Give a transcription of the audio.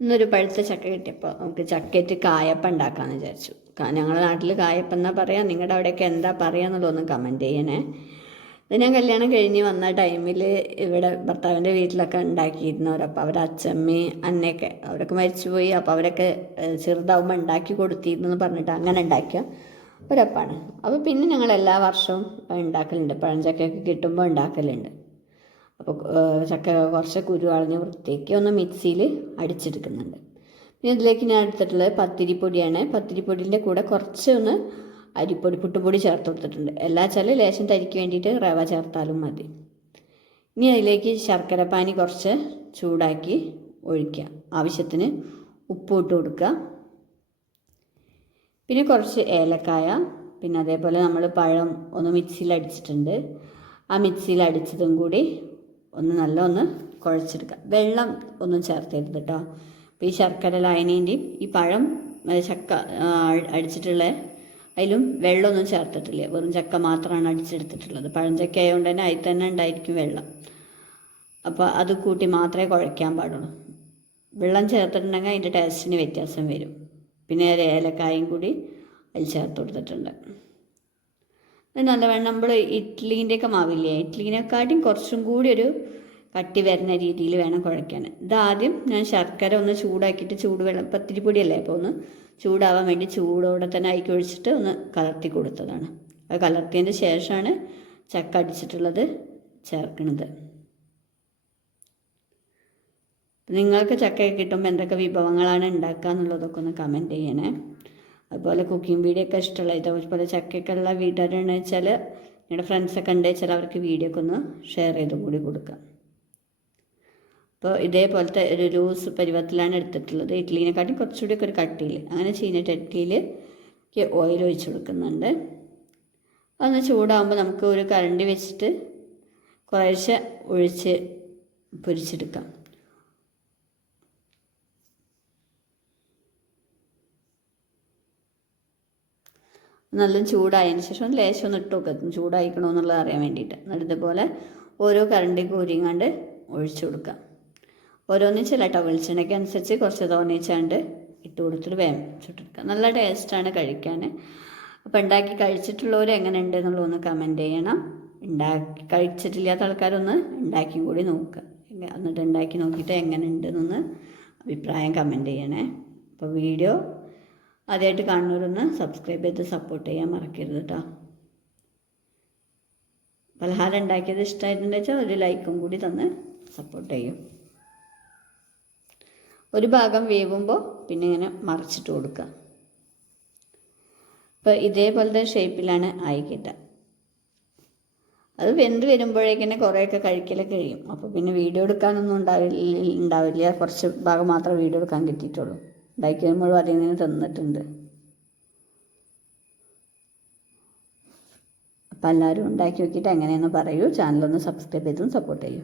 ഇന്നൊരു പഴുത്ത ചക്ക കിട്ടിയപ്പോൾ നമുക്ക് ചക്കയിട്ട് കായപ്പം ഉണ്ടാക്കാമെന്ന് വിചാരിച്ചു. ഞങ്ങളുടെ നാട്ടിൽ കായപ്പം എന്നാ പറയാം, നിങ്ങളുടെ അവിടെയൊക്കെ എന്താ പറയുക എന്നുള്ളതൊന്ന് കമൻറ്റ് ചെയ്യണേ. ഇത് ഞാൻ കല്യാണം കഴിഞ്ഞ് വന്ന ടൈമിൽ ഇവിടെ ഭർത്താവിൻ്റെ വീട്ടിലൊക്കെ ഉണ്ടാക്കിയിരുന്നവരപ്പോൾ അവരുടെ അച്ഛമ്മി അന്നയൊക്കെ അവരൊക്കെ മരിച്ചുപോയി. അപ്പോൾ അവരൊക്കെ ചെറുതാവുമ്പോൾ ഉണ്ടാക്കി കൊടുത്തിരുന്നു എന്ന് പറഞ്ഞിട്ട് അങ്ങനെ ഉണ്ടാക്കിയ ഒരപ്പാണ്. അപ്പോൾ പിന്നെ ഞങ്ങൾ എല്ലാ വർഷവും ഉണ്ടാക്കലുണ്ട്, പഴഞ്ചക്കയൊക്കെ കിട്ടുമ്പോൾ ഉണ്ടാക്കലുണ്ട്. അപ്പോൾ ചക്ക കുറച്ച് കുരു കളഞ്ഞ് വൃത്തിയാക്കി ഒന്ന് മിക്സിയിൽ അടിച്ചെടുക്കുന്നുണ്ട്. പിന്നെ ഇതിലേക്ക് ഞാൻ എടുത്തിട്ടുള്ളത് പത്തിരിപ്പൊടിയാണ്. പത്തിരിപ്പൊടിൻ്റെ കൂടെ കുറച്ചൊന്ന് അരിപ്പൊടി പുട്ടുപൊടി ചേർത്ത് കൊടുത്തിട്ടുണ്ട്. എല്ലാ വെച്ചാൽ ലേശം തരിക്ക് വേണ്ടിയിട്ട് റവ ചേർത്താലും മതി. ഇനി അതിലേക്ക് ശർക്കര പാനി കുറച്ച് ചൂടാക്കി ഒഴിക്കുക. ആവശ്യത്തിന് ഉപ്പ് ഇട്ട് കൊടുക്കുക. പിന്നെ കുറച്ച് ഏലക്കായ, പിന്നെ അതേപോലെ നമ്മൾ പഴം ഒന്ന് മിക്സിയിൽ അടിച്ചിട്ടുണ്ട്. ആ മിക്സിയിൽ അടിച്ചതും കൂടി ഒന്ന് കുഴച്ചെടുക്കുക. വെള്ളം ഒന്നും ചേർത്തരുത് കേട്ടോ. അപ്പോൾ ഈ ശർക്കര ലായനീൻ്റെയും ഈ പഴം ചക്ക അടിച്ചിട്ടുള്ള അതിലും വെള്ളമൊന്നും ചേർത്തിട്ടില്ല, വെറും ചക്ക മാത്രമാണ് അടിച്ചെടുത്തിട്ടുള്ളത്. പഴഞ്ചക്ക ആയതുകൊണ്ട് തന്നെ അതിൽ തന്നെ ഉണ്ടായിരിക്കും വെള്ളം. അപ്പോൾ അത് കൂട്ടി മാത്രമേ കുഴയ്ക്കാൻ പാടുള്ളൂ. വെള്ളം ചേർത്തിട്ടുണ്ടെങ്കിൽ അതിൻ്റെ ടേസ്റ്റിന് വ്യത്യാസം വരും. പിന്നെ ഒരു ഏലക്കായും കൂടി അതിൽ ചേർത്ത് കൊടുത്തിട്ടുണ്ട്. നല്ലവണ്ണം നമ്മൾ ഇഡ്ഡലീൻ്റെയൊക്കെ മാവില്ലേ, ഇഡ്ഡലീനെക്കാട്ടിയും കുറച്ചും കൂടി ഒരു കട്ടി വരുന്ന രീതിയിൽ വേണം കുഴയ്ക്കാൻ. ഇതാദ്യം ഞാൻ ശർക്കര ഒന്ന് ചൂടാക്കിയിട്ട് ചൂടുവെള്ളം, പത്തിരിപ്പൊടിയല്ലേ, അപ്പോൾ ഒന്ന് ചൂടാവാൻ വേണ്ടി ചൂടോടെ തന്നെ അയക്കി ഒഴിച്ചിട്ട് ഒന്ന് കലർത്തി കൊടുത്തതാണ്. അത് കലർത്തിയതിന് ശേഷമാണ് ചക്ക അടിച്ചിട്ടുള്ളത് ചേർക്കുന്നത്. നിങ്ങൾക്ക് ചക്കയൊക്കെ കിട്ടുമ്പോൾ എന്തൊക്കെ വിഭവങ്ങളാണ് ഉണ്ടാക്കുക എന്നുള്ളതൊക്കെ ഒന്ന് കമൻറ്റ് ചെയ്യണേ. അതുപോലെ കുക്കിംഗ് വീഡിയോ ഒക്കെ ഇഷ്ടമുള്ള ഇതേപോലെ ചക്കയൊക്കെ ഉള്ള വീട്ടുകാരെന്ന് വെച്ചാൽ നിങ്ങളുടെ ഫ്രണ്ട്സൊക്കെ ഉണ്ട് വെച്ചാൽ അവർക്ക് വീഡിയോ ഒക്കെ ഒന്ന് ഷെയർ ചെയ്ത് കൂടി കൊടുക്കാം. അപ്പോൾ ഇതേപോലത്തെ ഒരു ലൂസ് പരുവത്തിലാണ് എടുത്തിട്ടുള്ളത്. ഇഡ്ഡലിനെക്കാട്ടി കുറച്ചുകൂടിയൊക്കെ ഒരു കട്ടിയിൽ, അങ്ങനെ ചീനച്ചട്ടിയിൽ ഓയിൽ ഒഴിച്ച് കൊടുക്കുന്നുണ്ട്. അതൊന്ന് ചൂടാകുമ്പോൾ നമുക്ക് ഒരു കരണ്ടി വെച്ചിട്ട് കുറേശ്ശെ ഒഴിച്ച് പൊരിച്ചെടുക്കാം. നല്ല ചൂടായതിന് ശേഷം ലേശം ഒന്ന് ഇട്ട് വെക്കും, ചൂടായിക്കണോ എന്നുള്ളത് അറിയാൻ വേണ്ടിയിട്ട്. എന്നിട്ട് ഇതുപോലെ ഓരോ കരണ്ടി കോരിങ്ങാണ്ട് ഒഴിച്ചു കൊടുക്കാം. ഓരോന്നിച്ചല്ല കേട്ടോ, വെളിച്ചെണ്ണയ്ക്ക് അനുസരിച്ച് കുറച്ച് തോന്നിച്ചാണ്ട് ഇട്ട് കൊടുത്തിട്ട് വേഗം ചുട്ടെടുക്കുക. നല്ല ടേസ്റ്റാണ് കഴിക്കാൻ. അപ്പോൾ ഉണ്ടാക്കി കഴിച്ചിട്ടുള്ളവർ എങ്ങനെ ഉണ്ട് എന്നുള്ളതൊന്ന് കമൻറ്റ് ചെയ്യണം. കഴിച്ചിട്ടില്ലാത്ത ആൾക്കാരൊന്ന് ഉണ്ടാക്കിയും കൂടി നോക്കുക. എന്നിട്ട് ഉണ്ടാക്കി നോക്കിയിട്ട് എങ്ങനെ ഉണ്ടെന്നൊന്ന് അഭിപ്രായം കമൻറ്റ് ചെയ്യണേ. അപ്പോൾ വീഡിയോ ആദ്യമായിട്ട് കാണുന്നവരൊന്ന് സബ്സ്ക്രൈബ് ചെയ്ത് സപ്പോർട്ട് ചെയ്യാൻ മറക്കരുത് കേട്ടോ. പലഹാരം ഉണ്ടാക്കിയത് ഇഷ്ടമായിട്ടുണ്ടെന്ന് വെച്ചാൽ ഒരു ലൈക്കും കൂടി തന്ന് സപ്പോർട്ട് ചെയ്യും. ഒരു ഭാഗം വേവുമ്പോൾ പിന്നെ ഇങ്ങനെ മറിച്ചിട്ട് കൊടുക്കുക. ഇപ്പോൾ ഇതേപോലത്തെ ഷേപ്പിലാണ് ആയി കിട്ടുക. അത് വെന്ത് വരുമ്പോഴേക്കന്നെ കുറേയൊക്കെ കഴിക്കലൊക്കെ കഴിയും. അപ്പോൾ പിന്നെ വീഡിയോ എടുക്കാനൊന്നും ഉണ്ടാവില്ല. കുറച്ച് ഭാഗം മാത്രമേ വീഡിയോ എടുക്കാൻ കിട്ടിയിട്ടുള്ളൂ. ഉണ്ടാക്കി കഴിയുമ്പോൾ അതിൽ നിന്ന് തന്നിട്ടുണ്ട്. അപ്പോൾ എല്ലാവരും ഉണ്ടാക്കി നോക്കിയിട്ട് എങ്ങനെയെന്ന് പറയൂ. ചാനലൊന്ന് സബ്സ്ക്രൈബ് ചെയ്തും സപ്പോർട്ട് ചെയ്യൂ.